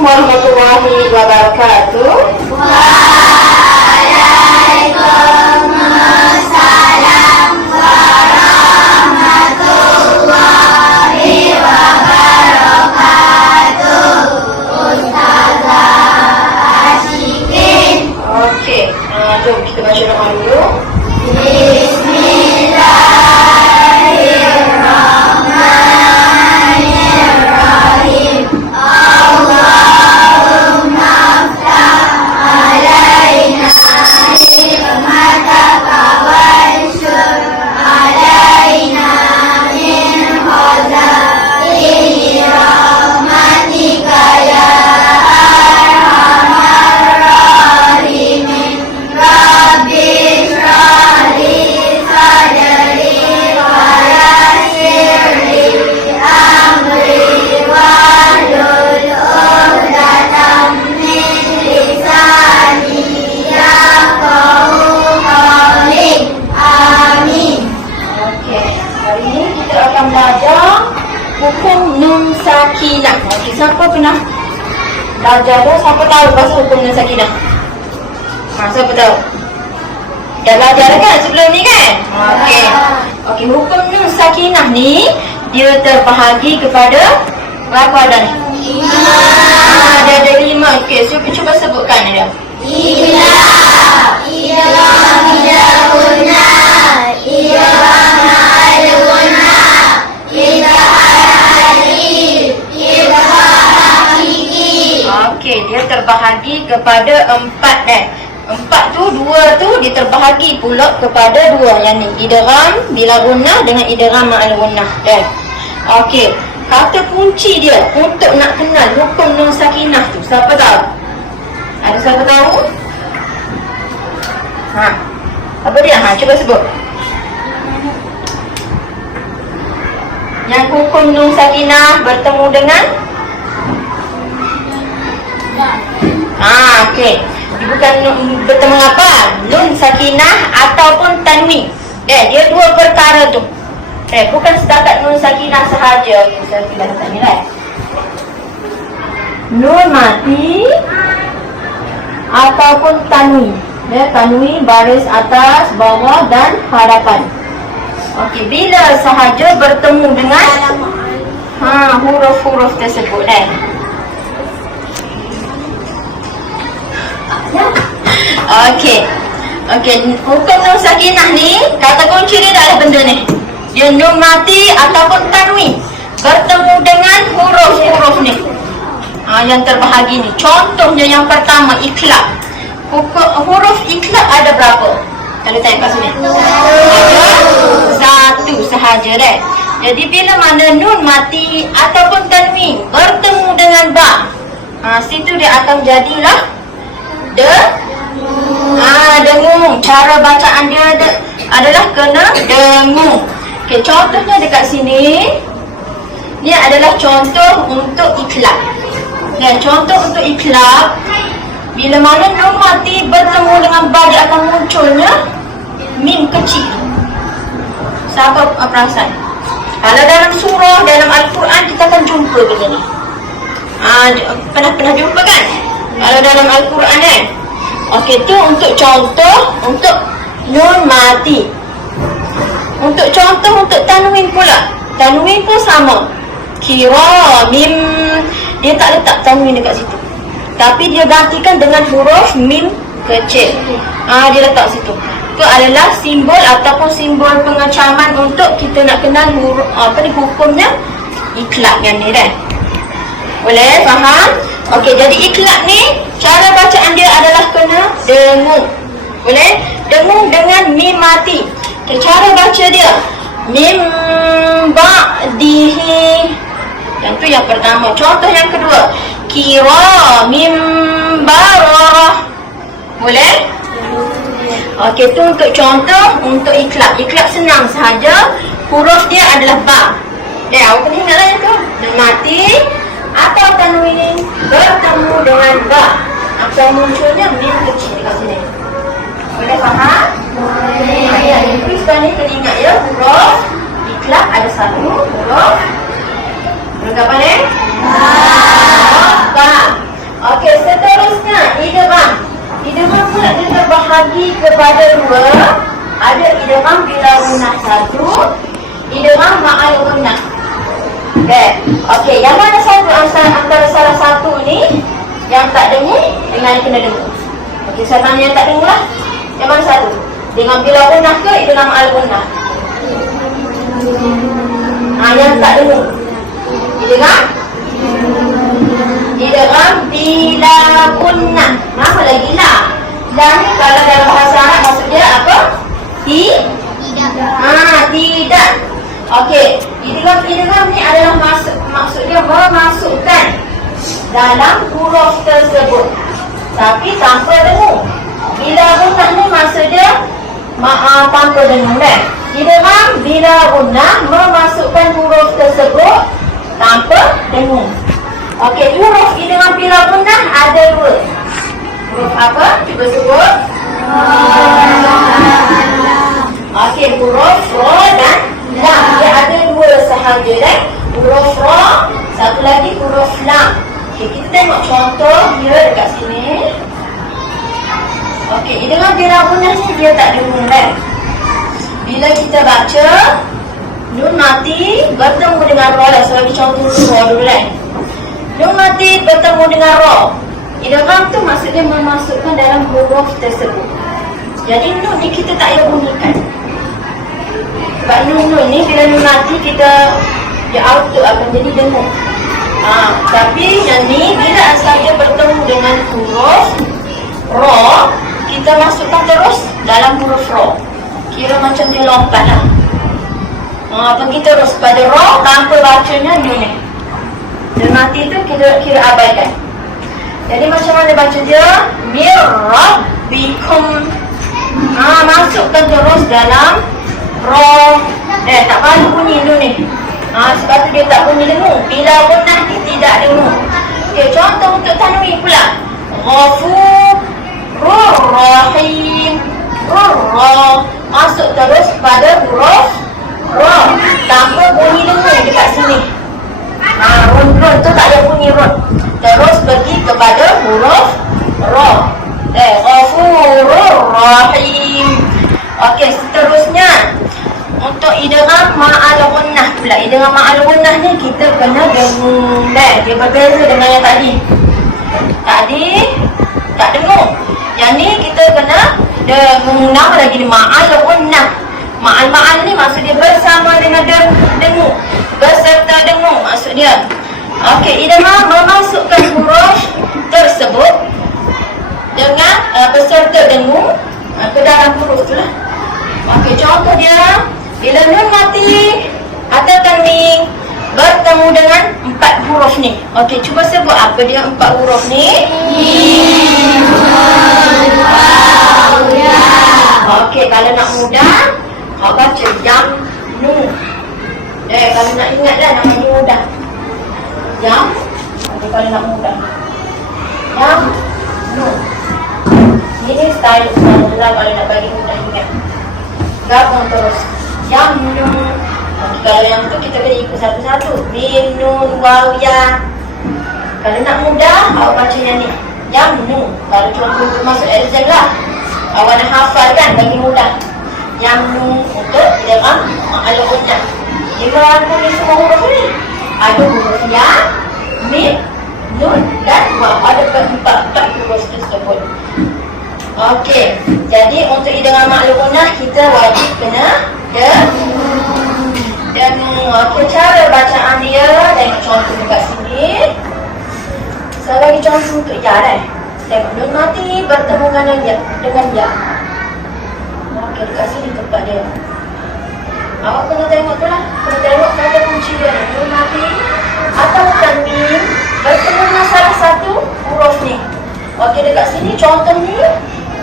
warahmatullahi wabarakatuh. Waalaikumsalam warahmatullahi wabarakatuh. Ustazah Asyikin. Okey, jom kita baca doa dulu. Bismillahirrahmanirrahim. Allahumma aftah alaina hikmataka wanshur alaina min khaza'ini rahmatika ya arhamar rahimin. Rabbi shrah li sadri wa yassir li amri wahlul 'uqdatam min lisani yafqahu qawli. Amin. Okey, hari ini kita akan belajar hukum nun sakinah. Okey, siapa pernah belajar tu? Siapa tahu pasal hukum nun sakinah? Siapa tahu? Dah belajar kan sebelum ni kan? Okey. Okey, hukum nun sakinah ni dia terbahagi kepada berapa ada ni? 5. Ada 5. Okey, cuba sebutkan dia. Ila, idgham idghuna, idgham al-ghunna, idgham alif, idgham hakiki. Okey, dia terbahagi kepada 4 4 tu, 2 tu dia terbahagi pula kepada 2. Yang ni idgham bila gunnah dengan idgham ma'al gunnah. Okey, kata kunci dia untuk nak kenal hukum nun sakinah tu, siapa tahu? Ada siapa tahu? Apa dia? Cuba sebut. Yang hukum nun sakinah bertemu dengan okey. Bukan bertemu apa? Nun sakinah ataupun tanwin. Dia dua perkara tu. Bukan setakat nun sakinah sahaja. Okey, saya pilih tadi lah. Nun mati ataupun tanwin. Tanwin baris atas, bawah dan hadapan. Okey, bila sahaja bertemu dengan huruf-huruf tersebut Okey. Hukum nun sakinah ni, kata kunci dia adalah benda ni. Dia nun mati ataupun tanwin bertemu dengan huruf-huruf ni. Yang terbahagi ni. Contohnya yang pertama, iklab. Huruf iklab ada berapa? Kalau tanya kat sini. Ada 1 sahaja Jadi bila mana nun mati ataupun tanwin bertemu dengan ba, situ dia akan jadilah dengung. Cara bacaan dia adalah kena dengung. Okey, contohnya dekat sini. Ni adalah contoh untuk iklab. Contoh untuk iklab, bila mana nun mati bertemu dengan ba, dia akan munculnya mim kecil. Siapa perasan? Kalau dalam surah, dalam Al-Quran kita akan jumpa benda ni. Pernah jumpa kan? Kalau dalam Al-Quran Okey, tu untuk contoh untuk nun mati. Untuk contoh untuk tanwin pula. Tanwin pun sama. Kira, mim, dia tak letak tanwin dekat situ. Tapi dia gantikan dengan huruf mim kecil. Dia letak situ. Itu adalah simbol ataupun simbol pengecaman untuk kita nak kenal huruf, hukumnya iklab yang ni Boleh faham? Okey, jadi iklab ni cara bacaan dia adalah kena dengung. Boleh? Dengung dengan mim mati. Okay, cara baca dia mim ba'dihi. Yang tu yang pertama. Contoh yang kedua, kira mim bararah. Boleh? Okey, tu untuk contoh untuk iklab. Iklab senang sahaja. Huruf dia adalah ba. Awak kena ingatlah yang tu. Mati atau tanwin bertemu dengan ba, akan munculnya mim kecil dekat sini. Boleh faham? Boleh. Jadi sekarang ni kena ingat ya, huruf iklab ada 1 huruf. Huruf apa ni? Ba. Okey, seterusnya idgham. Idgham pula dia terbahagi kepada dua. Ada idgham bila gunnah satu, idgham ma'al gunnah. Okey, yang mana satu antara salah satu ni yang tak dengar dengan yang kena dengar? Okey, saya tanya yang tak dengar lah. Yang mana satu? Dengan bila gunnah ke idgham ma'al gunnah? Yang tak dengar. Idgham bila gunnah. Nama lagi la. La ni kalau dalam bahasa Arab maksud dia apa? Tidak. Okey, idgham ni adalah maksud dia memasukkan dalam huruf tersebut tapi tanpa dengung. Bila gunnah ni maksud dia tanpa dengung kan? Idgham bila gunnah memasukkan huruf tersebut tanpa dengung. Okey, huruf idgham bila gunnah ada dua. Huruf apa? Cuba sebut. Okey, huruf ro dan lam. Dia ada dua sahaja kan? Huruf ro, satu lagi huruf lam. Okey, kita tengok contoh dia dekat sini. Okey, idgham bila gunnah ni dia tak dengung kan? Bila kita baca nun mati bertemu dengan ro lah. Sebagai contoh ro dulu kan? Nun mati bertemu dengan ro. Idgham tu maksudnya memasukkan dalam huruf tersebut. Jadi nun ni kita tak payah bunyikan. Sebab nun ni bila nun mati kita dia auto akan jadi dengung. Tapi yang ni bila asalnya bertemu dengan huruf ro, kita masukkan terus dalam huruf ro. Kira macam dia lompat lah. Pergi terus pada ro tanpa bacanya nun ni. Dan mati tu kita kira abaikan. Jadi macam mana baca dia? Mir rabbikum. Masukkan terus dalam ro. Tak perlu bunyi nun ni. Sebab tu dia tak bunyi dengung. Bila gunnah ni tidak dengung. Okey, contoh untuk tanwin pula. Ghafurur rahim. Masuk terus pada huruf ro tanpa bunyi dengung dekat sini. Run tu tak ada bunyi run. Terus pergi kepada huruf ro. Ghafurur rahim. Okey, seterusnya untuk idgham ma'al gunnah pula. Idgham ma'al gunnah ni kita kena dengung. Dia berbeza dengan yang tadi. Tadi tak dengung. Yang ni kita kena dengung. Nama lagi ni ma'al gunnah. Ma'al ni maksud dia bersama dengan dengung. Beserta dengung maksud dia. Okey, idgham memasukkan huruf tersebut dengan beserta dengung ke dalam huruf tu lah. Okey, contoh dia bila nun mati atau tanwin bertemu dengan 4 huruf ni. Okey, cuba sebut apa dia 4 huruf ni? Okey, kalau nak mudah awak baca jam nun. Kalau nak ingat lah namanya mudah. Jam. Kalau nak mudah. Jam nun. Ini style lah kalau nak bagi mudah ingat. Gabung terus. Jam nun. Kalau yang tu kita kena ikut satu-satu. Mim, nun, waw, ya. Kalau nak mudah awak baca yang ni. Jam nun. Kalau contoh masuk exam lah. Awak nak hafal kan bagi mudah. Yang nun untuk idgham ma'al gunnah. Dia ni semua huruf ni. Ada huruf ya, mim, nun dan waw. Ada 4 huruf tersebut. Okey, jadi untuk idgham ma'al gunnah kita wajib kena dengung. Okey, cara bacaan dia tengok contoh dekat sini. Saya bagi contoh untuk ya. Tengok nun mati bertemu dengan ya. Okey, dekat sini tempat dia. Awak kena tengok tu lah. Kena tengok kata kunci dia. Nun mati atau tanwin bertemu dengan salah satu huruf ni. Okey, dekat sini contoh ni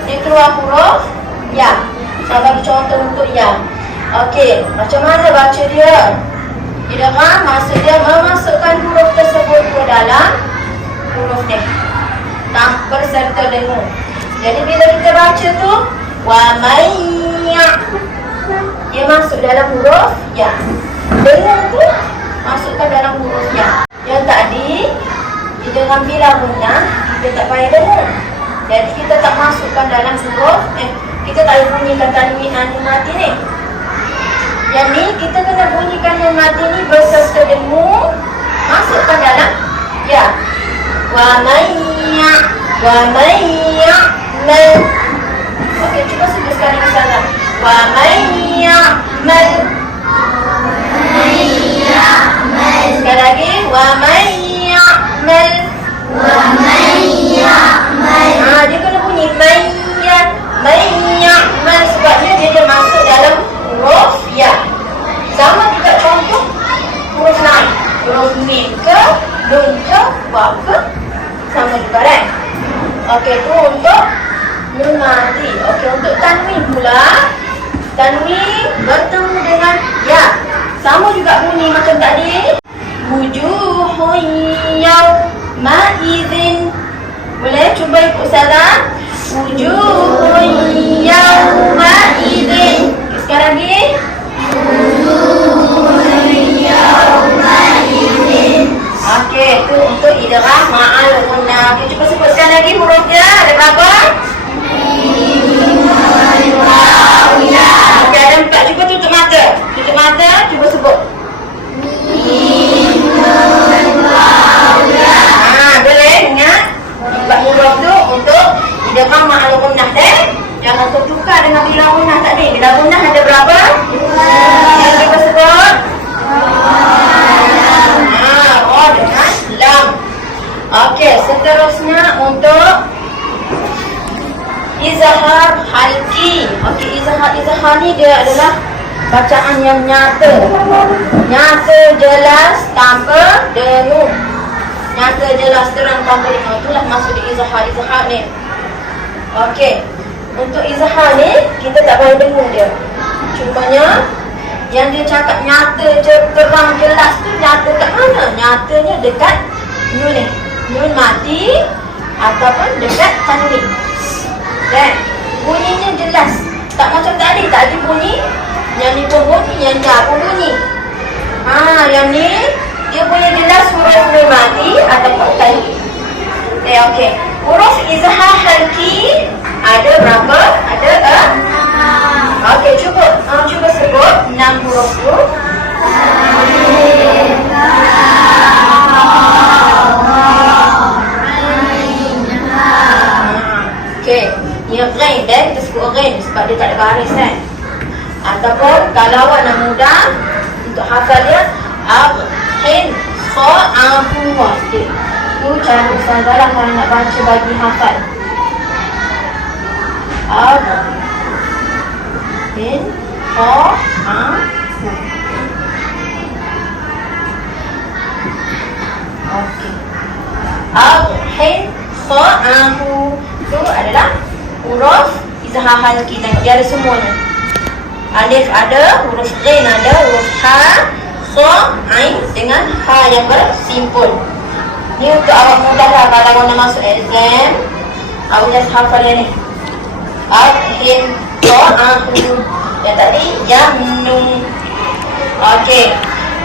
dia keluar huruf ya. Saya bagi contoh untuk ya. Okey, macam mana baca dia? Idgham maksud dia memasukkan huruf tersebut ke dalam huruf ni tanpa serta dengung. Jadi bila kita baca tu wa may' dia masuk dalam huruf ya. Dengung tu masukkan dalam huruf ya. Yang tadi Kita ambillah gunnah, kita tak payah dengung. Jadi kita tak masukkan dalam huruf, kita tak bunyikan tanwin nun mati ni. Yang ni kita kena bunyikan nun mati ni berserta dengung, masukkan dalam ya. Wa mayya, wa mayya mal. Okey, cuba sebut sekali Ustazah. Wa mayya mal. Sekali lagi. Wa mayya mal. Dia kena bunyi mayya, mayya mal. Sebabnya dia masuk dalam huruf ya. Sama juga contoh huruf lain. Huruf mim ke, nun ke, waw ke, sama juga kan? Okey, tu untuk nun mati. Okey, untuk tanwin pula. Tanwin bertemu dengan ya. Sama juga bunyi macam tadi. Wujuhun yawma idzin. Boleh cuba ikut Ustazah. Wujuhun yawma idzin. Sekali lagi. Okey, itu untuk idgham ma'al gunnah. Okey, cuba sebut sekali lagi hurufnya. Ada berapa? Okey, ada 4. Cuba tutup mata. Tutup mata, cuba sebut. Boleh ingat? 4 huruf tu untuk idgham ma'al gunnah. Jangan tertukar dengan bila gunnah tadi. Bila gunnah ada berapa? Yang kita sebut dengan lam. Okey, seterusnya untuk izhar halqi. Okey, izhar ni dia adalah bacaan yang nyata. Nyata, jelas, tanpa dengung. Nyata, jelas, terang, tanpa dengung. Itulah maksud izhar ni. Okey, untuk izhar ni kita tak payah dengung dia. Contohnya yang dia cakap nyata, terang, jelas tu nyata kat mana? Nyatanya dekat nun ni, nun mati ataupun dekat tanwin. Dan bunyinya jelas. Tak macam tadi bunyi. Yang ni pun bunyi, yang ni pun bunyi. Yang ni dia boleh jelas huruf nun mati ataupun tanwin. Okey. Huruf izhar halqi ada berapa? Ada okey, cuba sebut 6 huruf tu. Okey, ni ghain dah, kita sebut ghain sebab dia tak ada baris kan. Ataupun kalau awak nak mudah untuk hafal dia, hin kha afu wasdi. Tu cara Ustazah lah kalau nak baca bagi hafal. Hin kha afu. Okey. Hin kha afu. Itu adalah huruf izhar halqi. Tengok dia ada semuanya. Alif ada, huruf ghain ada, huruf ha, kha, ain dengan ha yang bersimpul. Ni untuk awak mudah lah kalau awak nak masuk exam. Awak just hafal ni. Hin kha afu. Yang tadi yamnu. Okey.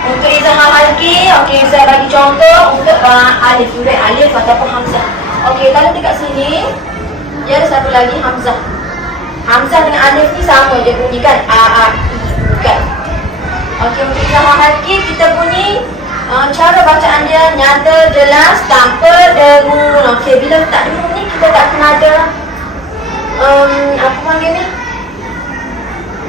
Untuk izhar halqi, okey saya bagi contoh untuk alif, huruf alif ataupun hamzah. Okey, kalau dekat sini dia ada satu lagi hamzah. Hamzah dengan alif ni sama je bunyi kan? Bukan. Okey, untuk izhar halqi kita bunyi cara bacaan dia nyata, jelas, tanpa dengung. Okey, bila tak dengung ni kita tak kena ada apa panggil ni?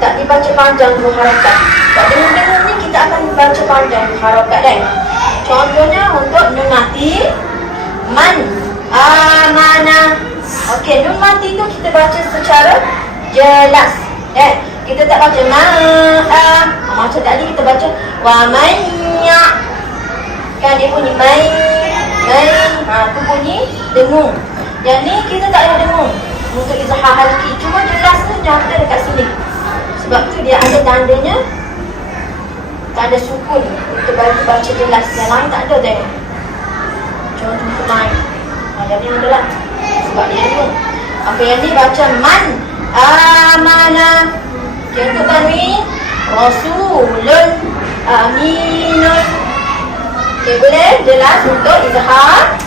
Tak dibaca panjang dua harakat. Tak dengung-dengung ni kita akan baca panjang dua harakat kan? Contohnya untuk nun mati, man amana. Okey, nun mati tu kita baca secara jelas. Kita tak baca macam tadi kita baca wa mayya. Kan dia bunyi may. Tu bunyi dengung. Yang ni kita tak ada dengung. Untuk izhar halqi cuma jelas tu nyata dekat sini. Sebab tu dia ada tandanya, tak ada sukun untuk bagi baca jelas. Yang lain tak ada tengok. Contoh lain. Yang ni ada lah. Sebab dia dengung. Okey, yang ni baca man amana. Yang tu tanwin rasulun aminun. Okey, boleh jelas untuk izhar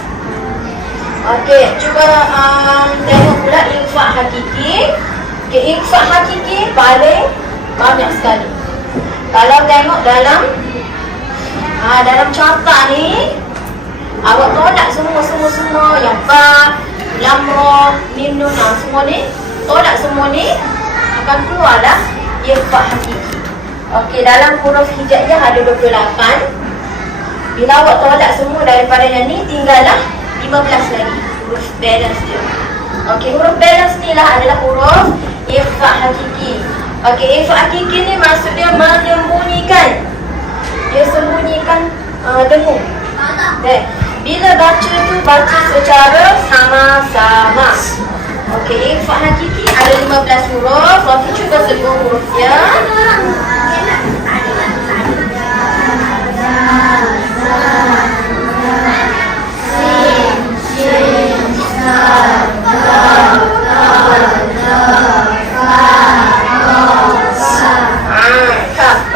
Okey, cuba tengok pula infak hakiki. Okey, infak hakiki paling banyak sekali. Kalau tengok dalam contoh ni, awak tolak semua yang ba, lam, ra, mim, nun, semua ni tolak, semua ni akan keluarlah infak hakiki. Okey, dalam huruf hijaiyah ada 28. Bila awak tolak semua daripada yang ni, tinggallah 15 lagi huruf balance dia. Okey, huruf balance ni lah adalah huruf infak hakiki. Okey, infak hakiki ni maksud dia menyembunyikan. Dia sembunyikan dengung. Okay. Bila baca tu baca secara sama-sama. Okey, infak hakiki ada 15 huruf. Okey, cuba sebut hurufnya.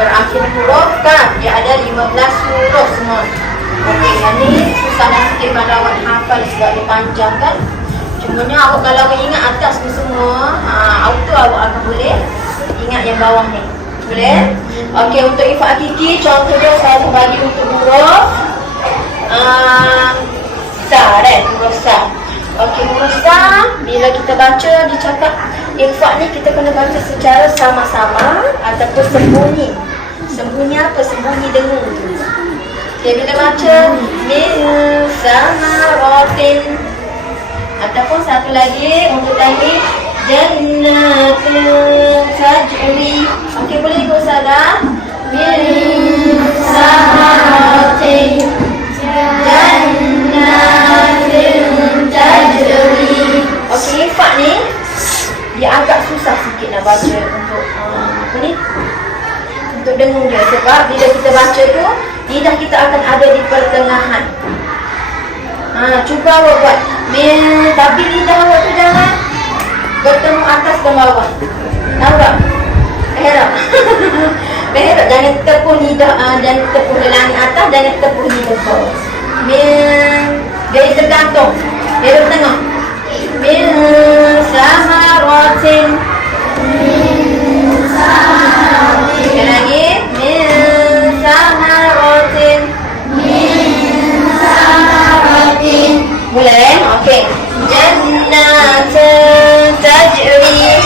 Berakhir huruf kaf. Dia ada 15 huruf semua. Okey, yang ni susah nak sikit kalau awak hafal sebab dia panjang kan. Cumanya awak kalau awak ingat atas ni semua, auto awak akan boleh ingat yang bawah ni. Boleh? Okey, untuk infak hakiki contohnya saya bagi untuk huruf sa, huruf sa. Okey, huruf sa bila kita baca dicakap infak ni kita kena baca secara sama-sama ataupun sembunyi. Sembunyi apa? Sembunyi dengung tu. Okay, bila baca min samaratin ataupun satu lagi untuk tadi jannatun tajri. Okey, boleh ikut salah. Min samaratin jannatun tajri. Okey, infak ni dia agak susah sikit nak baca untuk apa ni? Untuk dengung dia, sebab bila kita baca tu lidah kita akan ada di pertengahan. Cuba awak buat tapi lidah awak tu jangan bertemu atas dan bawah. Tahu tak? Berak. Jangan tepuk lidah, jangan tepuk langit atas, jangan tepuk lidah bawah. Dia tergantung. Dia tengok. Min samaratin. Sekali lagi. Min samaratin. Boleh? Okey. Jannatun tajri.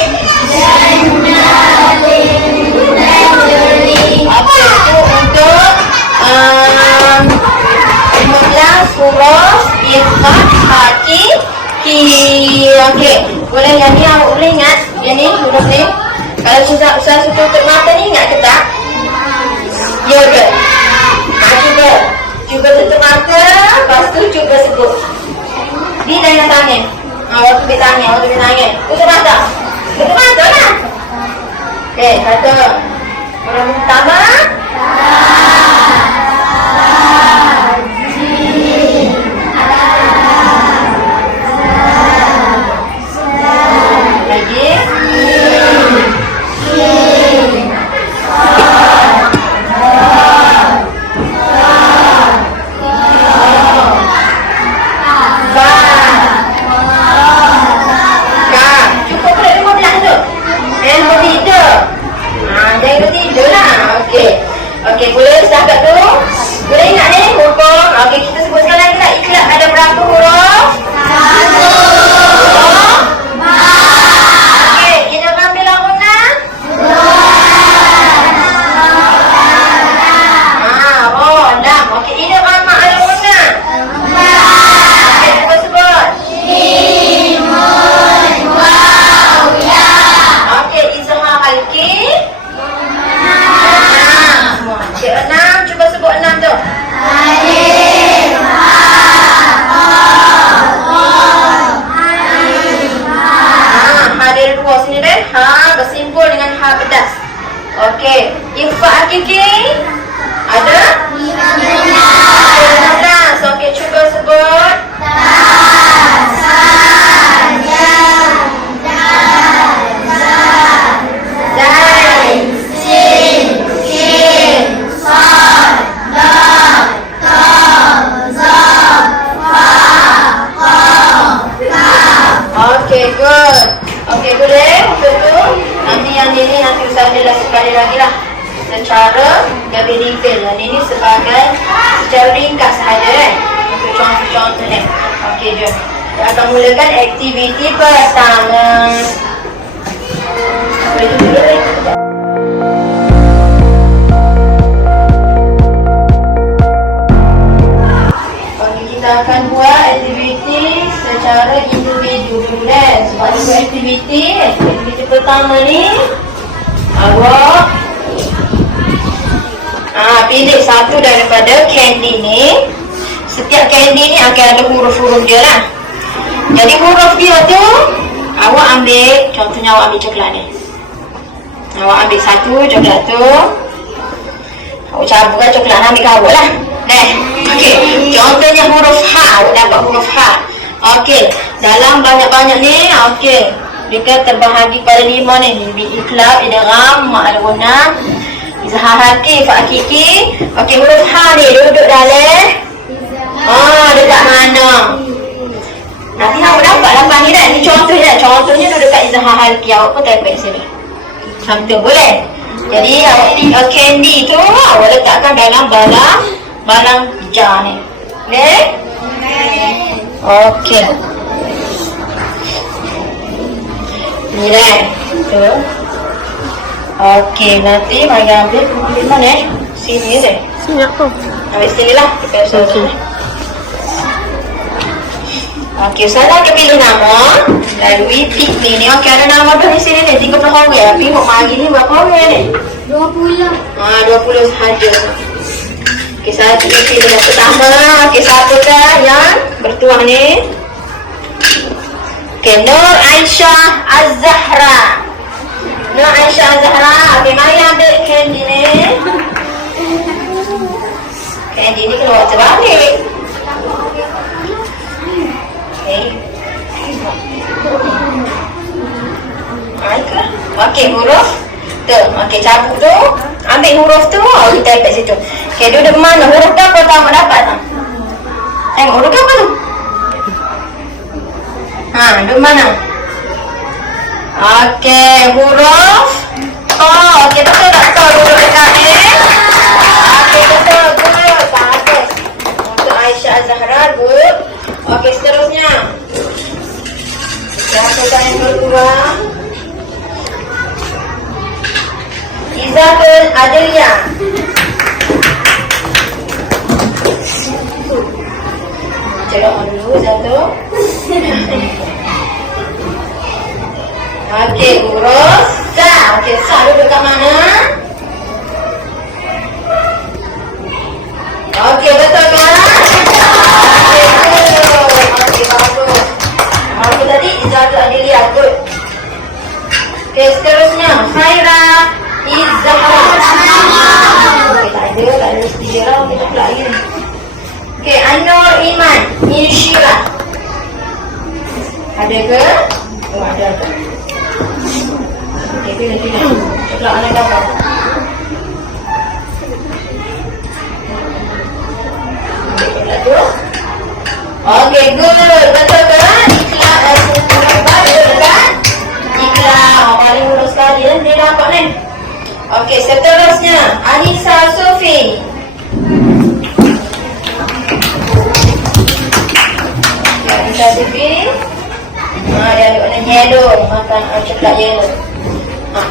Okey, itu untuk 15 huruf infak hakiki. Okey, boleh yang ni awak boleh ingat? Yang ni huruf ni. Kalau saya tutup mata ni ingat ke tak? Ya ke? Cuba tutup mata, lepas tu cuba sebut. Di dalam tangan. Waktu dia tangan. Tutup mata. Tutup mata lah. Okey, satu. Huruf pertama. Lagi. Okey, boleh setakat tu. Boleh ingat ni hukum. Okey, kita sebutkan lagi tak ikhlas ada berapa huruf? 1. Okey, kita ambil lamunna. 2. Ro, lam. Okey, ini ramah lamunna. 4. Okey, cuba sebut. Mimun, waw, ya. Okey, izhar halki. 6, cuba sebut 6 tu. Alif, ha, ha dari 2 sini deh. Ha bersimpul dengan ha pedas. Okey, infak hakiki ada 15. Okey, cuba sebut. Okay, good. Okay, boleh untuk tu. Nanti yang ini nanti Ustaz jelas sekali lagi lah. Secara lebih detail. Yang ini sebagai secara ringkas sahaja kan. Untuk contoh-contoh ni. Okay, jom. Kita akan mulakan aktiviti pertama. Boleh dulu ni. Kita akan buat aktiviti secara individu dulu kan. Sebab itu aktiviti pertama ni awak pilih satu daripada kandy ni. Setiap kandy ni akan ada huruf-huruf dia lah. Jadi huruf dia tu awak ambil, contohnya awak ambil coklat ni. Awak ambil satu coklat tu. Awak caburkan coklat ni, ambil kabut lah. Okey, contohnya huruf H, awak dapat huruf H. Okey, dalam banyak-banyak ni, okey, dia terbahagi pada 5 ni. Iqlab, idgham, ma'al-ghunnah, izhar hakiki, hakiki. Okey, huruf H ni duduk dalam dekat mana? Nanti awak dapat lepas ni kan. Ni contohnya, duduk dekat izhar hakiki. Awak pun type sini. Sampai boleh. Jadi awak candy tu awak letakkan dalam balang jar ni. Okey? Okey. Ni dah. Tu. Okey, nanti mari ambil di mana? Sini je. Sini apa? Ambil sini lah. Okey. Okey, saya akan pilih nama lalui pik ni. Okey, ada nama tu di sini ni. 30 orang ya. Tapi mau mari ni berapa orang ni? 20. 20 sahaja. Okey, saya pilih yang pertama. Okey, satu kan yang bertuah ni. Okey, Nur Aisyah Az-Zahra. Nur Aisyah Az-Zahra. Okey, mari ambil candy ni. Candy ni keluar terbalik. Okey. Okey, huruf tu. Okey, cabut tu. Ambil huruf tu, kita letak situ. Okey, duduk mana? Huruf tu apa tahu dapat tak? Tengok huruf apa tu? Duduk mana? Okey, huruf Ko. Okey, betul tak Ko duduk dekat ni? Okey, betul. Good. Bagus. Untuk Aisyah Az-Zahra, good. Okey, seterusnya. Siapa yang kedua? Izzatul Adliyah. Celok dulu satu. Okey, huruf Sa. Okey, Sa duduk kat mana? Okey, betul kan? Okey, bagus. Okey, tadi Izzatul Adliyah, good. Okey, seterusnya Khaira Izzahra. Okey, tak ada sejarah. Okey, tak lagi ni. Okey, Ainur Iman Insyirah. Ada ke? Oh, ada ke? Okey, pilih. Coklat mana gambar? Okey, coklat tu. Okey, good. Betul ke? Ikhlas. Betul kan? Ikhlas. Paling urus sekali dia dapat ni. Okey, seterusnya Anissa Sufi. Anissa Sufi. Dia ada warna yellow, makan coklat yellow.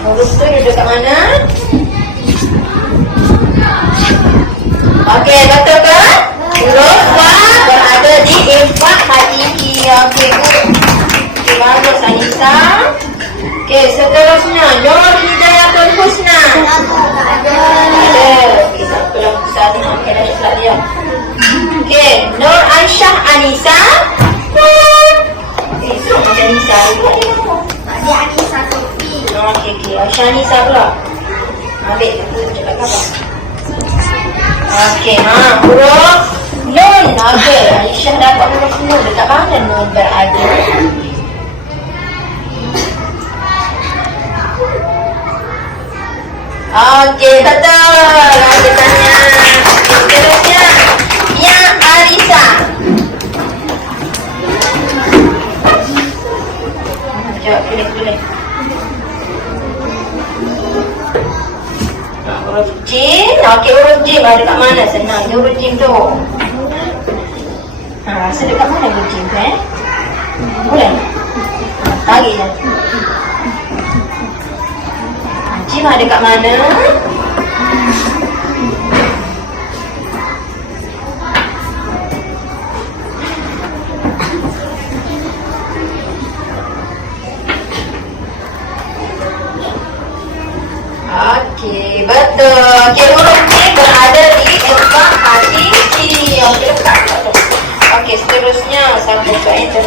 Huruf tu duduk kat mana? Okey, betul ke? Huruf Fa berada di infak hakiki. Okey, good. Okey, bagus Anissa. Okey, seterusnya Nur Hidayatul Husna. Ada. Okey, siapa yang besar ni? Okey, dah coklat dia. Okey, Nur Aisyah Anissa. Okey, so macam Anissa juga ni. Tadi Anissa Sofi. Okey, Aisyah Anissa pula. Ambil coklat apa? Okey, huruf Nun. Okey, Aisyah dapat huruf Nun. Dekat mana Nun berada? Okey, betul. Kita tanya. Seterusnya, Mia Arisa. Jawab pilih. Huruf jim. Okey, huruf jim ada kat mana? Senang je huruf jim tu. Rasa dekat mana huruf jim tu Boleh? Tarik je. Jim ada kat mana? Okey, betul. Okey, huruf J berada di tempat hati C. Okey, lekat. Okey, seterusnya siapa buat enter?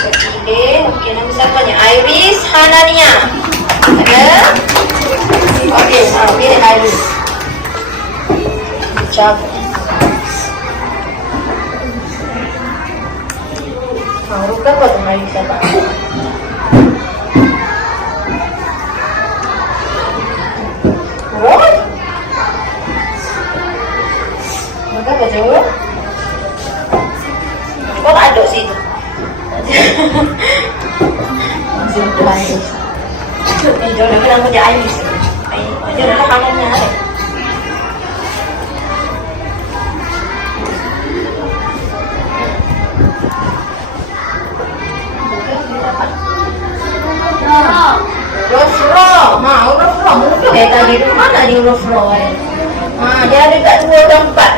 Pilih. Okey, nama siapanya? Iris Hanania. Ada? Okey, pilih Iris. Cabut. Huruf berapa tu Iris dapat? Huruf? Berapa tu? Kau tak ada situ. Situ Iris. Jodoh kenapa dia Iris? Dia dah tangannya ada. Huruf ra. Huruf ra. Mudah tadi tu. Mana dia huruf ra dia ada kat 2 tempat.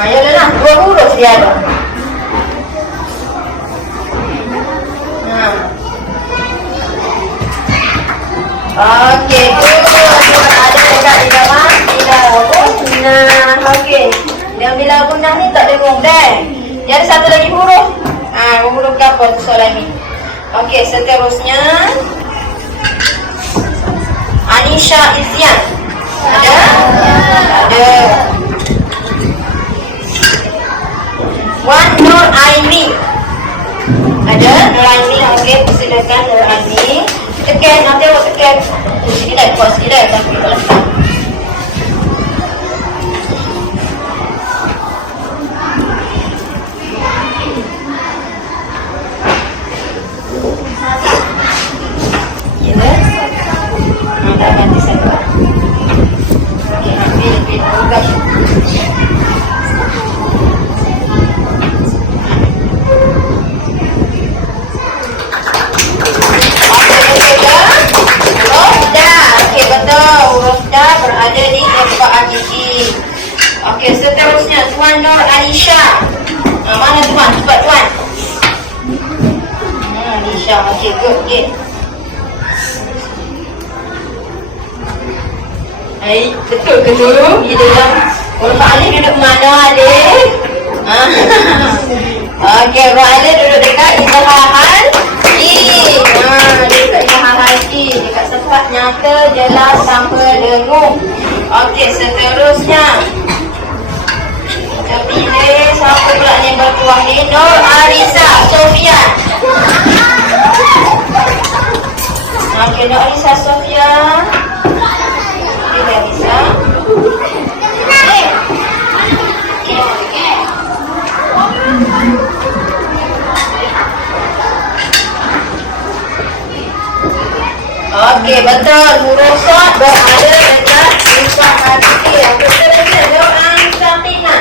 Yalah, 2 huruf dia ada. Okey, ada dekat di dalam bila punah. Okey. Yang bila punah ni tak dengung dah. Dia ada satu lagi huruf. Huruf apa tu soalan ni? Okey, seterusnya Anisha Izian. Ada? Ada. Wan Nur Aini. Ada? Nur Aini. Okey, persilakan Nur Aini. Tekan, nanti awak tekan. Sekejap, kuat sekejap. Tapi tak letak. Dah ganti saya. Okey, ambil tugas. Okey, betul. Huruf da berada di tempat Ajiji. Okey, seterusnya Tuan Nur Alisha. Mana Tuan? Cepat Tuan. Alisha. Okey, good. Okey. Betul ke tu? Di dalam huruf alif duduk mana alif? Okey, huruf alif duduk dekat izaharan I. Dekat izaharan I. Dekat tempat nyata, jelas, tanpa dengung. Okey, seterusnya kita pilih siapa pula ni bertuah ni? Nur Arisa Sofia. Okey, Nur Arisa Sofia. Bisa. Okey, betul. Huruf Sod berada dekat tempat hati. Betul. Doa Sakina.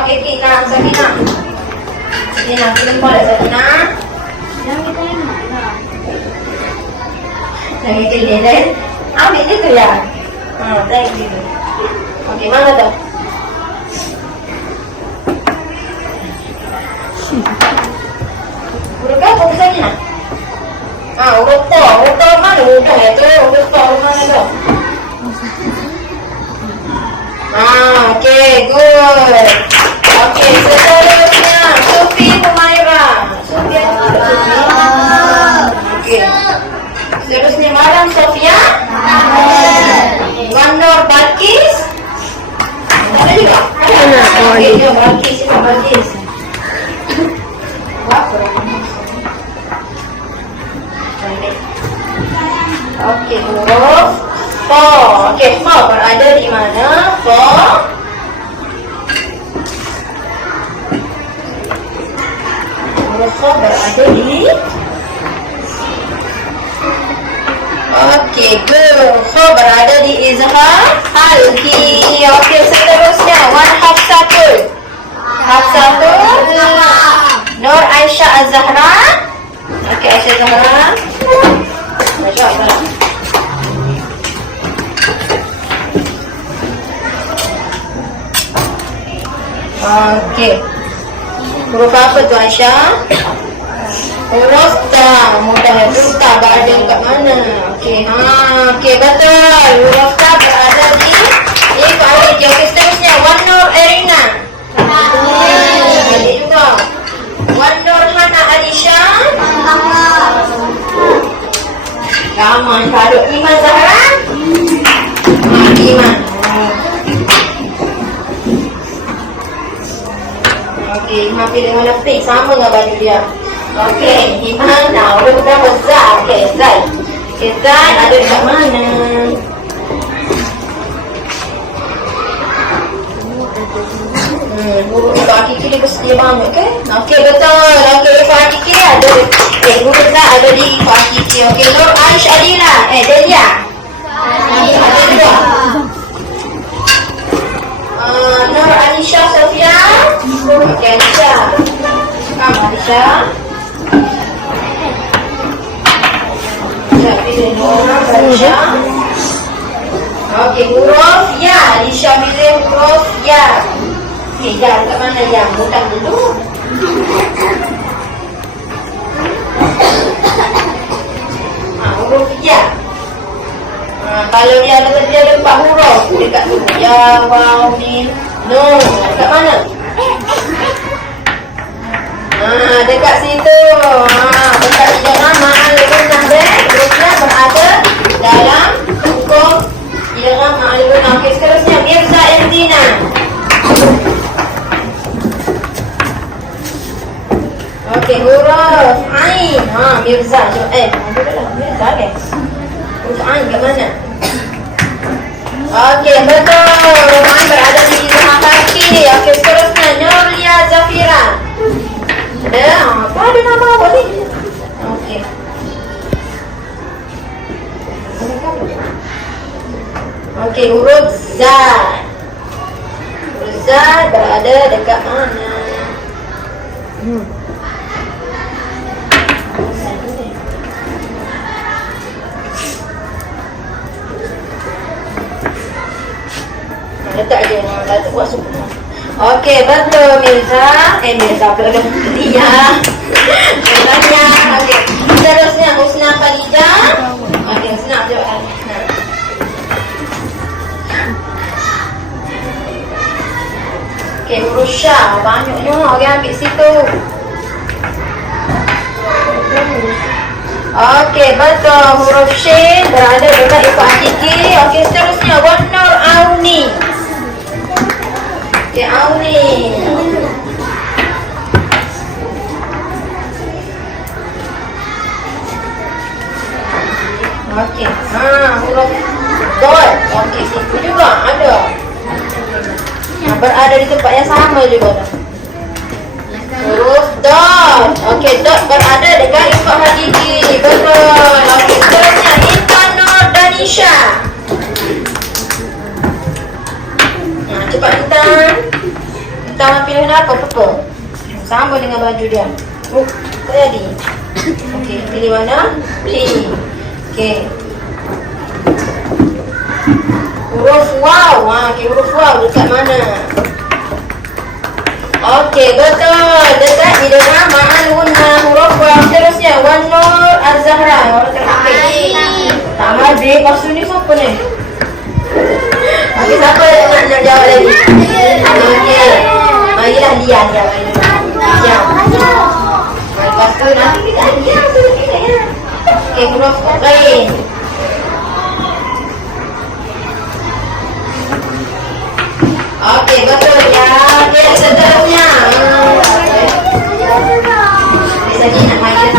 Okey, kita Sakina. Sakina, kita boleh Sakina. Yang kita yang mana? Yang itu dia dah. Ambil itu ya. Thank you. Okey, mana tu? Huruf apa tu Sakina? Huruf to. Huruf to mana? Huruf tu. Huruf to mana tu? Okey, good. Okey, seterusnya Sufi Humaira. Sufi apa? Okey. Seterusnya Malam Sofia. Wan Nur Balkis. Ada juga? Ada. Okey, jom Balkis. Balkis. Okey, huruf Fa. Okey, Fa berada di mana? Fa. Huruf kha berada di. Okey, kha berada di izhar halqi. Okey, seterusnya wan Hafsatul. Hafsatul. Nur Aisyah Az-Zahra. Okey, Aisyah Zahra. Masya-Allah. Okey. Huruf apa tu Aisyah? Huruf ta. Mudah ya. Huruf ta berada dekat mana? Okey. Okey, betul. Huruf ta berada di Fahid. Okey, seterusnya Wan Nur Erina. Adik juga. Wan Nur Hana Alisha. Ramai. Faruk Iman Zahra. Iman. Okey, Iman pilih warna pink. Sama dengan baju dia. Okey, Iman dah. Udah berapa Zai? Okey, Zai. Okey, Zai ada dekat mana? Huruf Ibu Hakiki dia bersedia banget ke? Okey, betul. Okey, Ibu Hakiki ada. Huruf Zai ada di Ibu Hakiki. Okey, Nur Aish Adila. Delia. Ada dua. Nur Anisha Sofia. Okey, Anisha. Kamu Anisha. Pilih Nur Anisha. Okey, huruf ya. Anisha pilih huruf ya. Okey, ya dekat mana ya? Bukan dulu. Huruf ya. Kalau dia ada 4 huruf dekat tu. Ya, waw, mim, nun. Dekat mana? Dekat situ. Dekat hijau nama. Lepas nanti hurufnya berada dalam hukum hijau nama. Okey, seterusnya Mirza Endina. Okey, huruf Ain. Mirza. Mirza ke? Huruf Ain kat mana? Okey, betul. Huruf Ain berada di izhar kaki. Okey, seterusnya Nurlia Zafira. Ada? Apa ada nama apa ni? Okey. Okey, huruf Zat. Huruf Zat berada dekat mana? Letak je. Letak buat semua. Okey, betul Mirza. Mirza pula dah dia. Tanya. Okey. Seterusnya Husna Khadijah. Okey, Husna jawab. Okey, huruf Syah. Banyaknya orang ambil situ. Okey, betul. Huruf Shin berada dekat Ibu Hakiki. Okey, seterusnya Wan Nur Auni. Okey, Auni. Okey. Huruf Dot. Okey, situ juga ada. Berada di tempat yang sama juga. Huruf Dot. Okey, Dot berada dekat Ibu Hakiki. Betul. Okey, seterusnya Intan Nur Danisha. Cepat Intan. Intan pilih apa? Purple. Sama dengan baju dia. Tak jadi. Okey, pilih warna pink. Okey. Huruf Waw. Okey, huruf Waw dekat mana? Okey, betul. Dekat di dalam ma'al-hunna huruf Waw. Seterusnya Wan Nur Az-Zahra. Orang terakhir. Tambah D. Lepas tu ni siapa ni? Okey, siapa yang nak jawab lagi? Okey. Marilah Lian jawab. Lian. Lepas tu nanti kita Lian. Okey, huruf Ghain. Okey, betul ya. Okey, seterusnya. Bisa ni nak main lagi.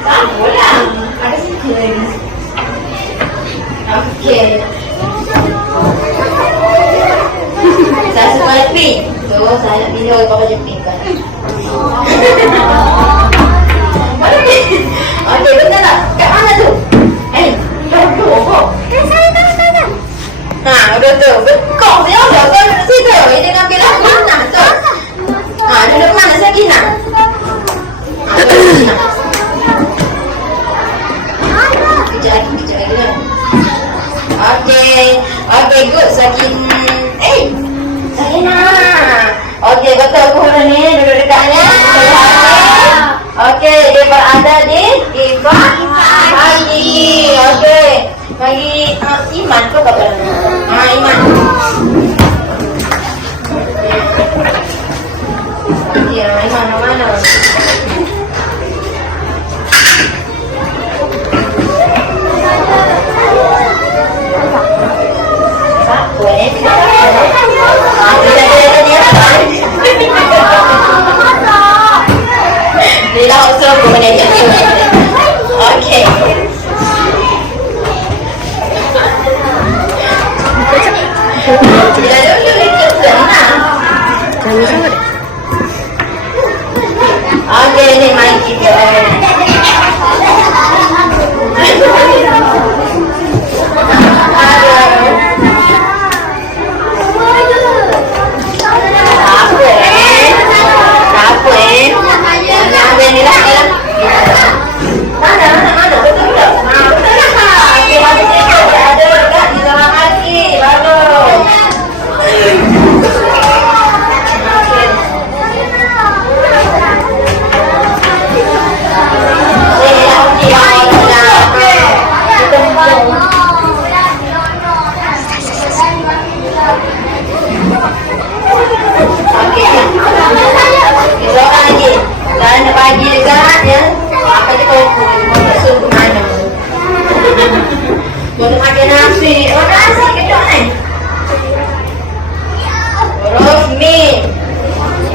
Tak boleh. Ada sikit lagi. Okey. Saya suka pink. So, saya pilih baju pink. Okey, betul tak? Kat mana tu? Betul. Betul. Bekok dia dah kau duduk situ. Dia nak ambil mana tu? Duduk mana Sakinah? Sakinah. Kejap lagi lah. Okey, good Sakinah. Okey, betul kurang ni duduk dekatnya. Okey, dia berada di pagi. Okey. Bagi Iman tu apa nama? Iman. Ya, Iman mana? Bila usul kemudian okey. Tidak dulu ikut senang. Okey, ni main kita.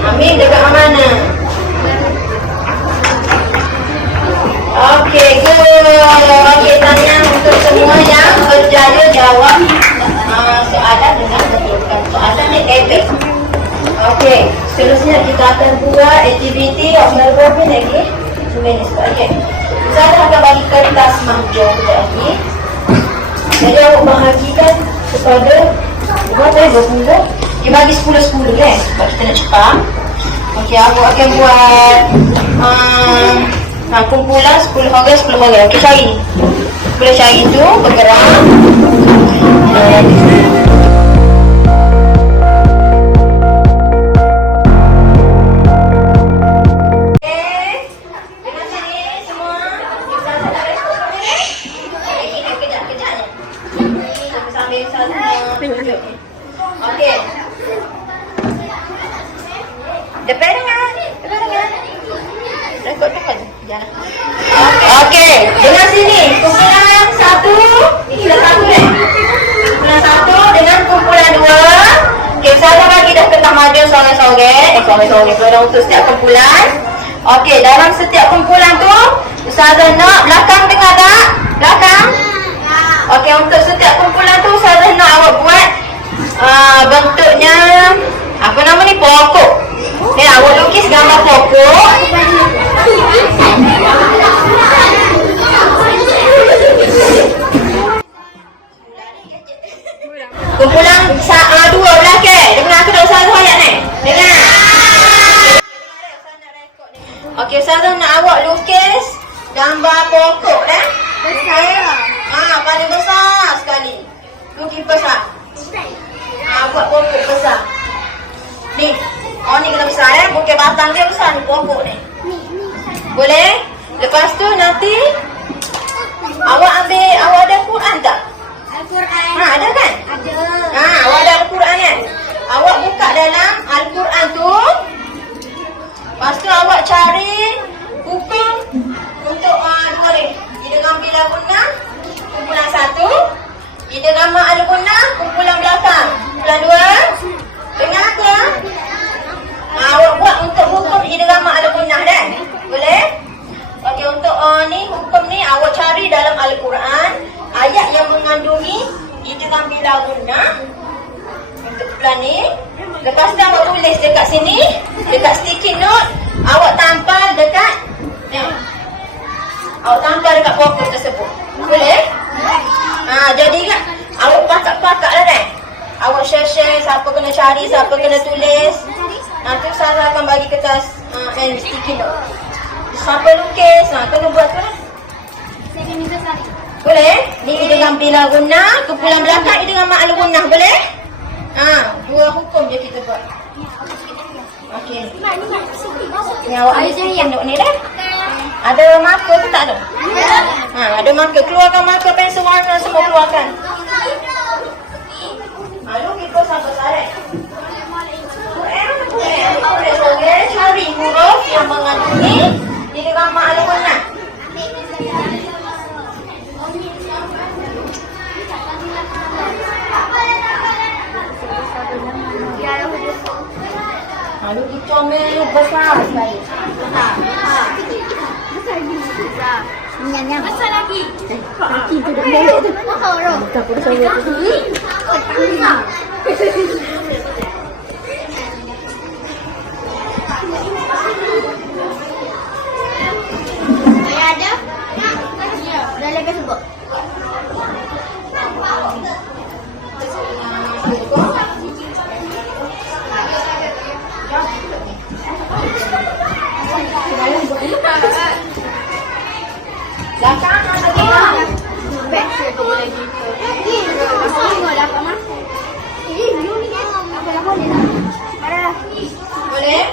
Amin dekat mana? Okey, good. Okey, tanya untuk semua yang berjaya jawab soalan dengan betulkan. Soalan ni epic. Okey, seterusnya kita akan buat aktiviti observer lagi. Okey. Saya akan bagi kertas mahjong lagi. Jadi awak bahagikan kepada berapa 20. Dia bagi 10-10 kan? Sebab kita nak cepat. Okey, awak akan buat kumpulan 10 orang. Okey, cari. Boleh cari tu, bergerak. Okey. Depan dengan. Rekod depan. Jangan. Okey, dengan sini kumpulan 1, ini dah 1 kan? Kumpulan 1 dengan kumpulan 2. Okey, saya bagi dah kertas maju sorang-sorang. Kalau untuk setiap kumpulan. Okey, dalam setiap kumpulan tu Ustazah nak belakang dengar tak? Belakang. Okey, untuk setiap kumpulan tu Ustazah nak awak buat bentuknya apa nama ni, pokok. Ni awak lukis gambar pokok. Kumpulan 2 belakang. Dengar aku dah Ustazah ayat ni. Dengar. Okey, Ustazah nak awak lukis gambar pokok paling besar sekali. Lukis besar. Buat pokok besar. Ni. Ni kena besar Bukan batang dia besar ni, pokok ni. Boleh? Lepas tu nanti awak ada Quran tak? Al-Quran. Ada kan? Ada. Awak ada Al-Quran kan? Awak buka dalam Al-Quran tu. Lepas tu awak cari hukum untuk dua ni. Idgham bil gunnah kumpulan 1. Idgham ma'al gunnah kumpulan belakang. Kumpulan 2. Dengar ke? Awak buat untuk hukum idgham ma'al gunnah dah. Boleh? Okey, untuk ni hukum ni awak cari dalam Al-Quran ayat yang mengandungi idgham bil gunnah untuk kumpulan ni. Lepas tu awak tulis dekat sini, dekat sticky Nur, awak tampal dekat awak tampal dekat pokok tersebut. Boleh? Jadi kan awak pakak-pakak lah kan? Awak share-share siapa kena cari, siapa kena tulis. Nanti saya akan bagi kertas and sticky note. Siapa lukis, kena buat tu lah. Saya akan minta sekali. Boleh? Ni dengan bila guna, kumpulan belakang ni dengan ma'al guna. Boleh? Dua hukum je kita buat. Okey. Ni awak ada sticky note ni dah. Ada marker ke tak ada? Ada marker. Keluarkan marker, pensel warna semua keluarkan. Lalu kita sampai tarik. Boleh cari huruf yang mengandungi di dalam ma'al guna. Lalu dicomel besar sekali. Besar lagi. Kaki tu dah boleh tu. Tak perlu saya tu. Ada? Dah lepas sebut. Belakang ada dia. Best tu boleh gitu. Semua dapat masuk. Boleh?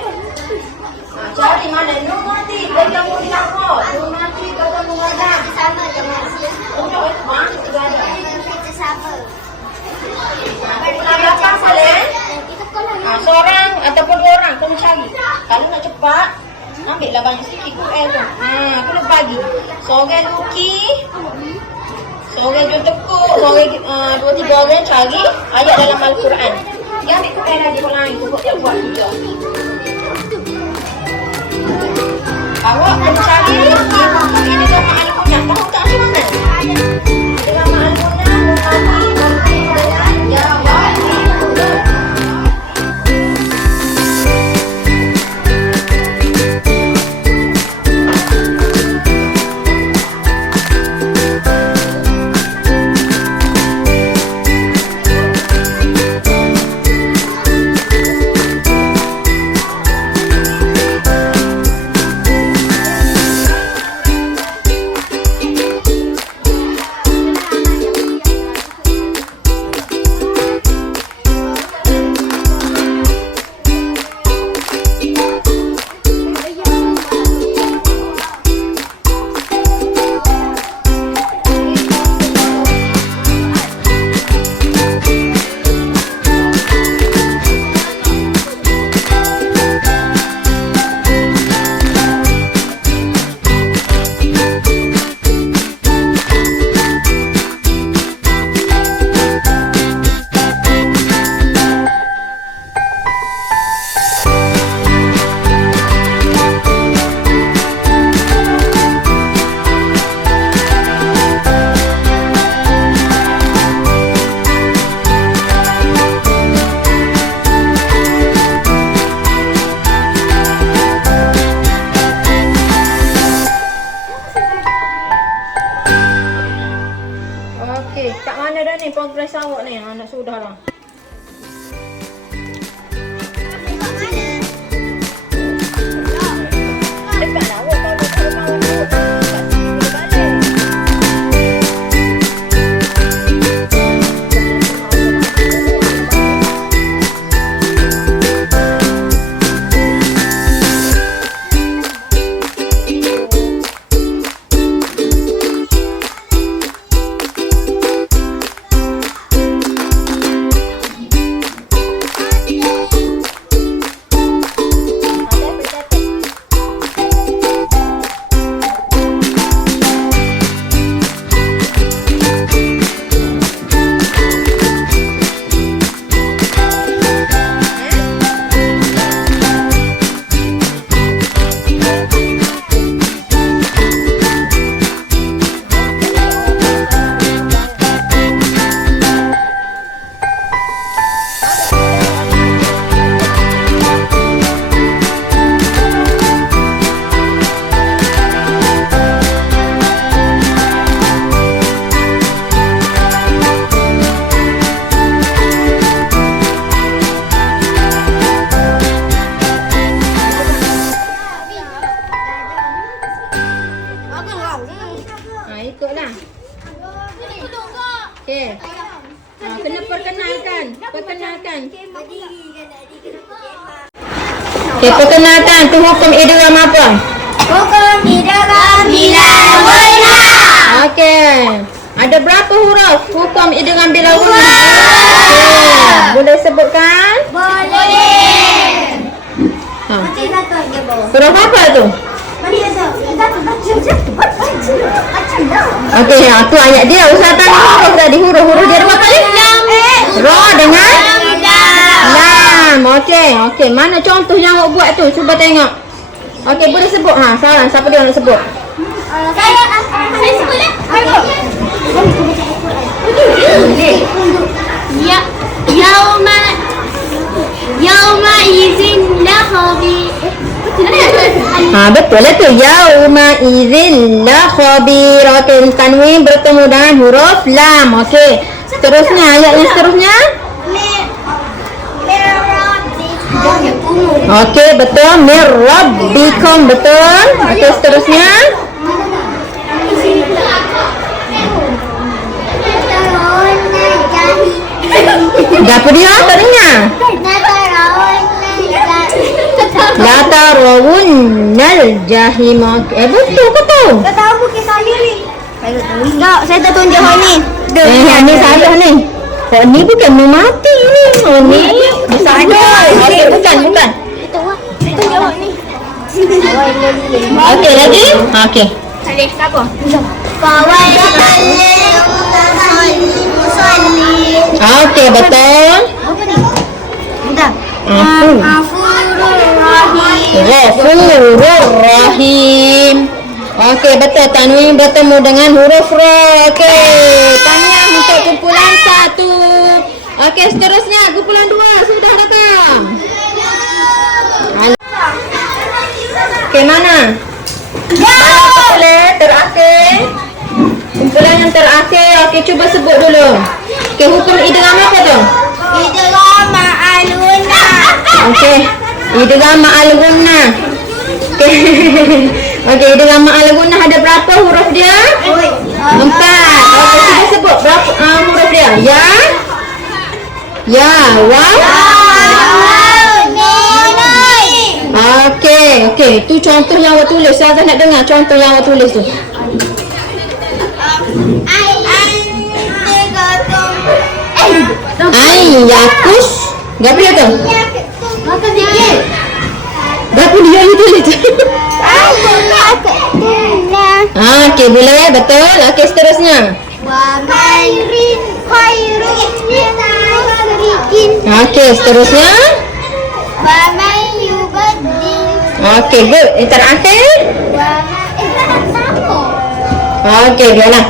Cari mana? Nur mati. Bertemu di lapor. Nur mati bertemu wadah. Sama je masih. Untuk masuk juga ada. Kita sama. Kumpulan belakang boleh? Kita sekolah. Seorang ataupun dua orang kena cari. Kalau nak cepat, ambillah banyak sikit Quran tu. Kena bagi. Seorang luki, seorang jual tekuk, seorang dua tiga orang cari ayat dalam Al-Quran. Dia ambil Quran lagi orang lain, pokok dia buat juga. Awak kena cari ini dalam Al-Quran. Tahu tak macam mana? Dalam Al-Quran, Mumati, Mumati, Jawab. Kat mana dah ni progres awak ni? Nak sudah lah. Dekat lah awak kalau kawan awak. perkenalkan. Okey, perkenalkan tu hukum idgham apa? Hukum idgham bila guna. Okey. Ada berapa huruf hukum idgham bila guna? Boleh sebutkan? Boleh. Ha. Macam satu aja bawah. Huruf apa tu? Okey, tu ayat dia. Ustaz tanya huruf tadi. Huruf dia ada berapa ni? Ra dengan lam. Okey. Mana contoh yang awak buat tu? Cuba tengok. Okey, boleh sebut. Ha, salah. Siapa dia nak sebut? Saya sebut lah. Yauma izin la khabi. Betul lah tu. Yauma idzin la khabir. Okey, tanwin bertemu dengan huruf lam. Okey. Seterusnya, ayat yang seterusnya. Okey, betul. Mir rabbikum, betul. Okey, seterusnya. Apa dia? Tak dengar. La tarawunnal jahim. Betul ke tu? Tak tahu bukan saya ni. Tak, saya tak tunjuk hal ni. Ni salah ni. Oh, ni bukan memati ni. Oh, ni salah. Okey, bukan. Tunjuk hal ni. Okey, lagi? Okey. Salih, apa? Fawailul lil musallin. Okey, betul. Apa ni? Entah. Afur. Ghafurur rahim. Ghafurur rahim. Okey, betul. Tanwin bertemu dengan huruf ra. Okey. Tahniah untuk kumpulan 1. Okey, seterusnya kumpulan 2 sudah datang. Okey, mana? Boleh terakhir. Kumpulan yang terakhir. Okey, cuba sebut dulu. Okey, hukum idgham apa tu? Idgham ma'al guna. Okey. Idgham ma'al gunnah. Okey. Okey, idgham ma'al gunnah ada berapa huruf dia? 4. Okey, cuba sebut berapa huruf dia? Ya, waw. Okey. Tu contoh yang awak tulis. Saya nak dengar contoh yang awak tulis tu. Yakus. Berapa dia tu? Berapa dia you tulis? Okey, boleh. Betul. Okey, seterusnya. Okey, seterusnya. Okey, good. Yang terakhir. Okey, dia lah.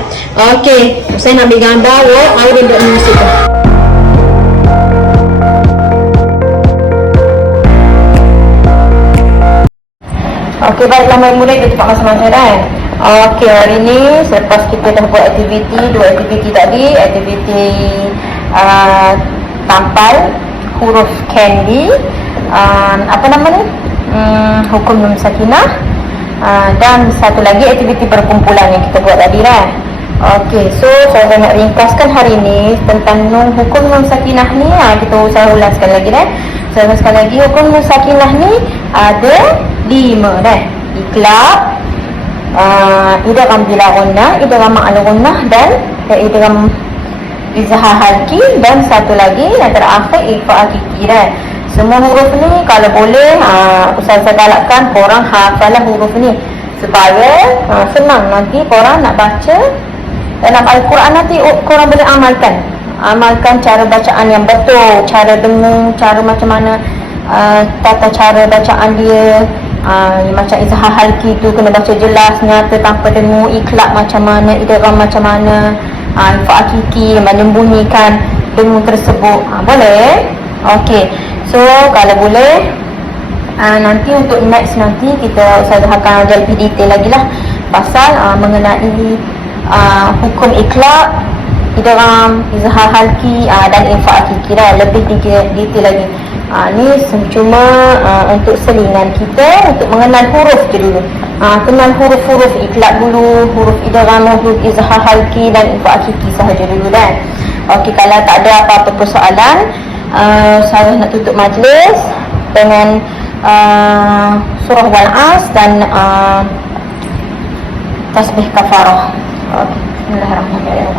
Okey, saya nak ambil gambar. Awak duduk di situ. Okey, baiklah murid-murid kita cepat masing-masing kan. Okey, hari ni selepas kita dah buat aktiviti, 2 aktiviti tadi, aktiviti tampal huruf candy, apa nama ni? Hukum nun sakinah, dan satu lagi aktiviti perkumpulan yang kita buat tadi kan. Okey, so saya nak ringkaskan hari ni tentang hukum nun sakinah ni. Saya ulang sekali lagi kan. Saya ulang sekali lagi, hukum nun sakinah ni ada 5 dah. Iqlab, idgham bila gunnah, idgham ma'al gunnah, dan idgham izhar halki, dan satu lagi yang terakhir ikhfa hakiki dah. Semua huruf ni kalau boleh saya galakkan korang hafalah huruf ni supaya senang nanti korang nak baca dalam Al-Quran. Nanti korang boleh amalkan cara bacaan yang betul, cara dengung, cara macam mana tata cara bacaan dia. Macam izhar halki tu kena baca jelas, nyata tanpa dengung. Iqlab macam mana, idgham macam mana, ikhfa hakiki menyembunyikan dengung tersebut. Boleh? Okey. So kalau boleh nanti untuk next nanti kita Ustazah akan ajar lebih detail lagi lah pasal mengenai hukum iqlab, idgham, izhar halki dan ikhfa hakiki dah. Lebih detail lagi. Ni cuma untuk selingan kita untuk mengenal huruf je dulu. Kenal huruf-huruf iqlab dulu, huruf idgham, huruf izhar halki dan ikhfa hakiki sahaja dulu dah. Okey, kalau tak ada apa-apa persoalan, saya nak tutup majlis dengan surah Wal-As dan tasbih kafarah. Okey, bismillahirrahmanirrahim.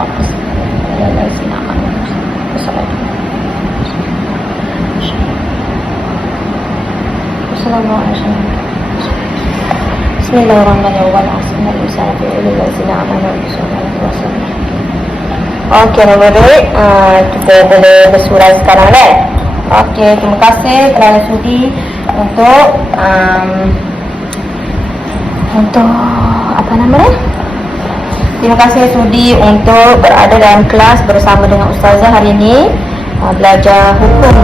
Assalamualaikum. Bismillahirrahmanirrahim. Okey, baik. Kita boleh bersurah sekarang lah. Okey, terima kasih kerana sudi untuk apa nama dia? Terima kasih sudi untuk berada dalam kelas bersama dengan Ustazah hari ini, belajar hukum